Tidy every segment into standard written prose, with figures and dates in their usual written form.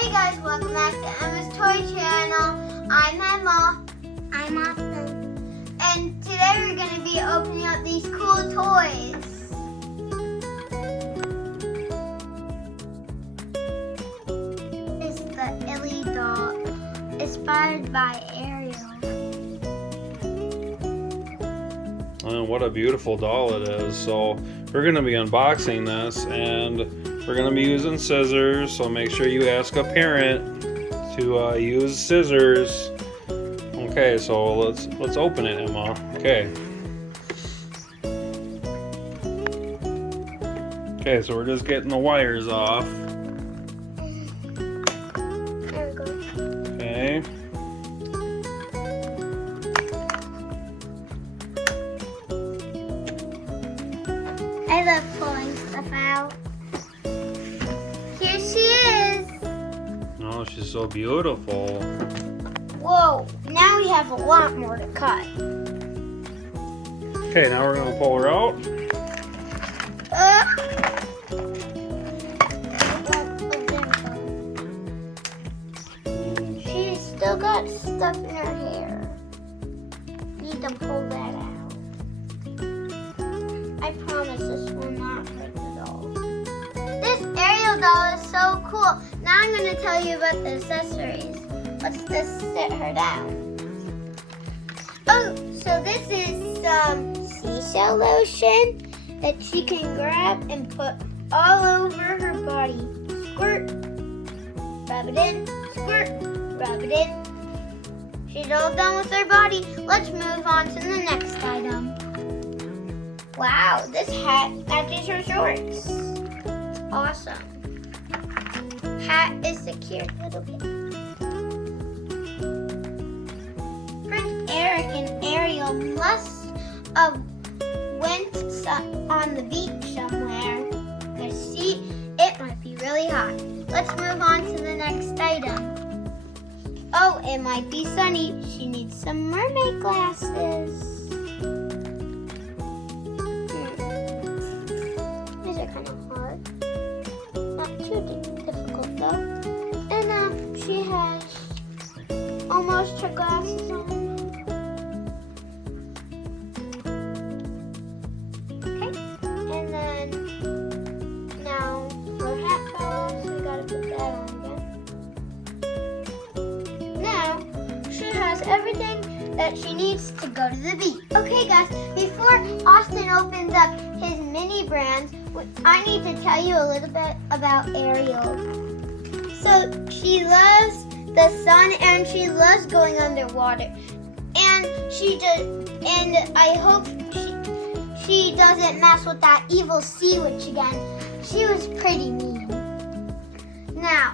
Hey guys, welcome back to Emma's Toy Channel. I'm Emma. I'm Austin. And today we're going to be opening up these cool toys. This is the ily Doll, inspired by Ariel. And what a beautiful doll it is. So we're going to be unboxing this, and we're going to be using scissors, so make sure you ask a parent to use scissors. Okay, so let's open it, Emma. Okay. Okay, so we're just getting the wires off. There we go. Okay. I love pulling stuff out. Here she is. Oh, she's so beautiful. Whoa, now we have a lot more to cut. Okay, now we're going to pull her out. She's still got stuff in her hair. Need to pull that out. I promise this will not hurt the doll. This Ariel doll is so cool. Now I'm going to tell you about the accessories. Let's just sit her down. Oh, so this is some seashell lotion that she can grab and put all over her body. Squirt, rub it in, squirt, rub it in. She's all done with her body. Let's move on to the next item. Wow, this hat matches her shorts. Awesome. Hat is secured a little bit. Prince Eric and Ariel must have went on the beach somewhere. Because see, it might be really hot. Let's move on to the next item. Oh, it might be sunny. She needs some mermaid glasses. These are kind of hard. Not too difficult though. And she has almost her glasses on. Okay, and then now her hat fell off, so we gotta put that on again. Now she has everything that she needs to go to the beach. Okay guys, before Austin opens up his mini brands, I need to tell you a little bit about Ariel. So she loves the sun and she loves going underwater. And I hope she doesn't mess with that evil sea witch again. She was pretty mean. Now,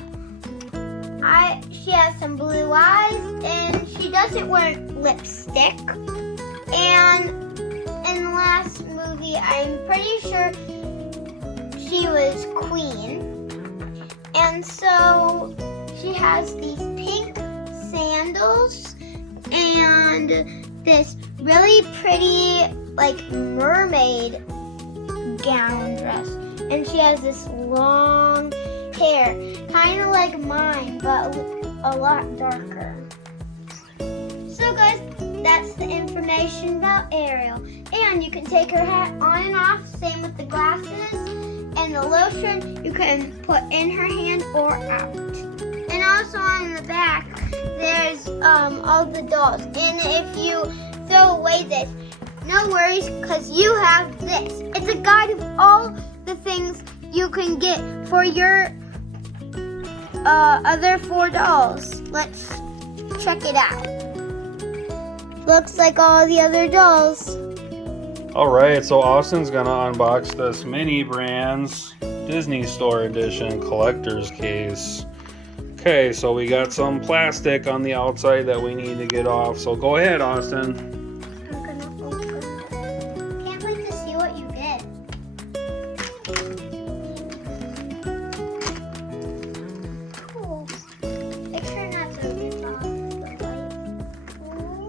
she has some blue eyes and she doesn't wear lipstick. And in the last movie, I'm pretty sure she was queen. And so she has these pink sandals and this really pretty like mermaid gown dress. And she has this long hair, kind of like mine, but a lot darker. So guys, that's the information about Ariel. And you can take her hat on and off, same with the glasses. And the lotion you can put in her hand or out. And also on the back, there's all the dolls. And if you throw away this, no worries, because you have this. It's a guide of all the things you can get for your other 4 dolls. Let's check it out. Looks like all the other dolls. Alright, so Austin's gonna unbox this Mini Brands Disney Store Edition collector's case. Okay, so we got some plastic on the outside that we need to get off. So go ahead, Austin. I'm gonna open it. Can't wait to see what you get. Cool. Make sure not to rip off the light.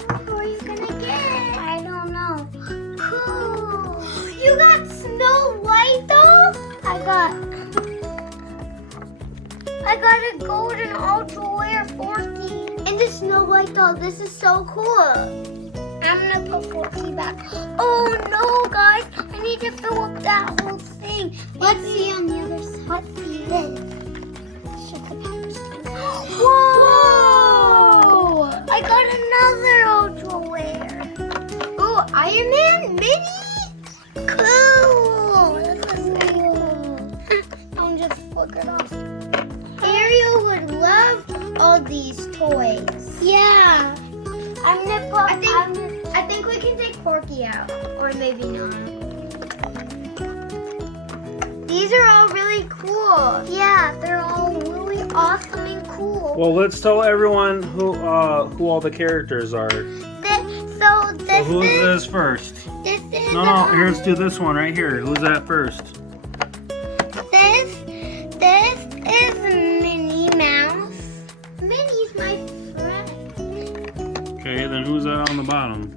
What are you gonna get? I don't know. Cool. You got Snow White though? I got a gold golden ultra rare Forky. And the Snow White doll. This is so cool. I'm gonna put Forky back. Oh no, guys! I need to fill up that whole thing. Let's see on the other side. Let's see this. Whoa! I got another ultra rare. Ooh, Iron Man mini. Cool! This is cool. I'm just flickered off. Ariel would love all these toys. Yeah. I'm gonna put. I think we can take Porky out, or maybe not. These are all really cool. Yeah, they're all really awesome and cool. Well, let's tell everyone who all the characters are. So So this who's is this first? this is No, here, let's do this one right here. Who's that first? this is Minnie Mouse. Minnie's my friend. Okay, then who's that on the bottom?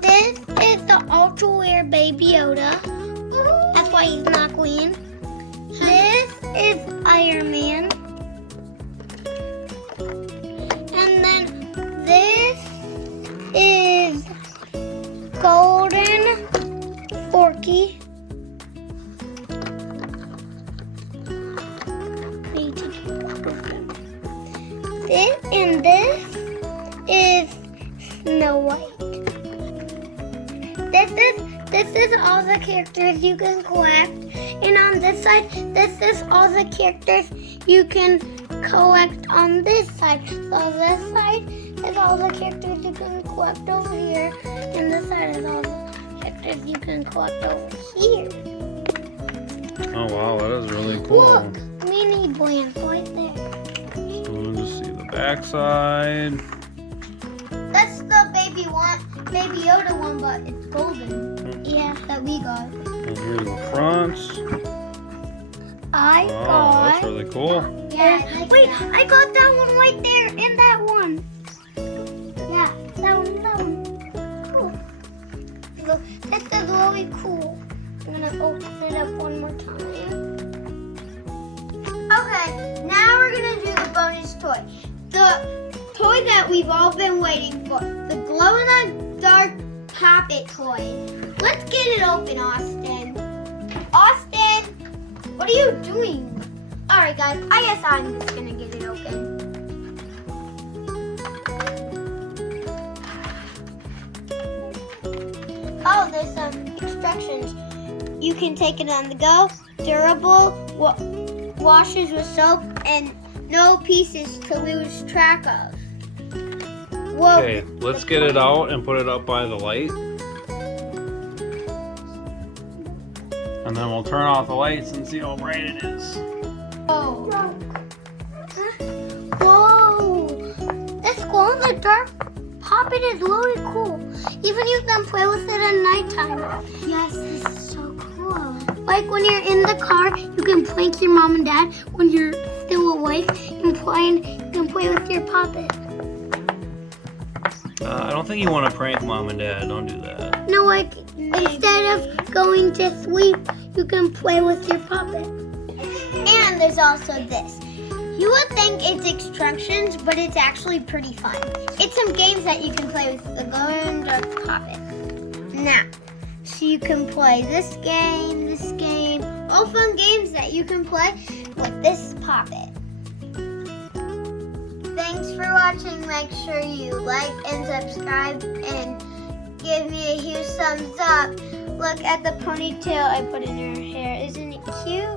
This is the ultra rare Baby Yoda. That's why he's not green. This is Iron Man. And then this is Golden Forky. Need to keep up with him. This is Snow White. This is all the characters you can collect. And on this side, this is all the characters you can collect on this side. So this side is all the characters you can collect over here. And this side is all the characters you can collect over here. Oh wow, that is really cool. Look, mini blanks right there. So we'll just see the backside. That's the Baby Yoda one, but it's golden. Yeah, That we got. And here's the front. I Oh, got. that's really cool. Yeah. I like Wait, that. I got that one right there and that one. Yeah. That one. Cool. So this is really cool. I'm gonna open it up one more time. Okay, now we're gonna do the bonus toy. The toy that we've all been waiting for. The glow-in-the-dark Poppet toy. Let's get it open, Austin. Austin, what are you doing? Alright guys, I guess I'm just gonna get it open. Oh, there's some instructions. You can take it on the go, durable, washes with soap, and no pieces to lose track of. Whoa. Okay, let's get it out and put it up by the light. And then we'll turn off the lights and see how bright it is. Whoa. Whoa! This glow-in-the-dark Poppet is really cool. Even you can play with it at nighttime. Yes, this is so cool. Like when you're in the car, you can prank your mom and dad. When you're still awake, you can play with your Poppet. I don't think you want to prank mom and dad. Don't do that. No, like instead of going to sleep, you can play with your Poppet. And there's also this. You would think it's instructions, but it's actually pretty fun. It's some games that you can play with the glow-in-the-dark Poppet. Now, so you can play this game, all fun games that you can play with this Poppet. Thanks for watching. Make sure you like and subscribe and give me a huge thumbs up. Look at the ponytail I put in her hair. Isn't it cute?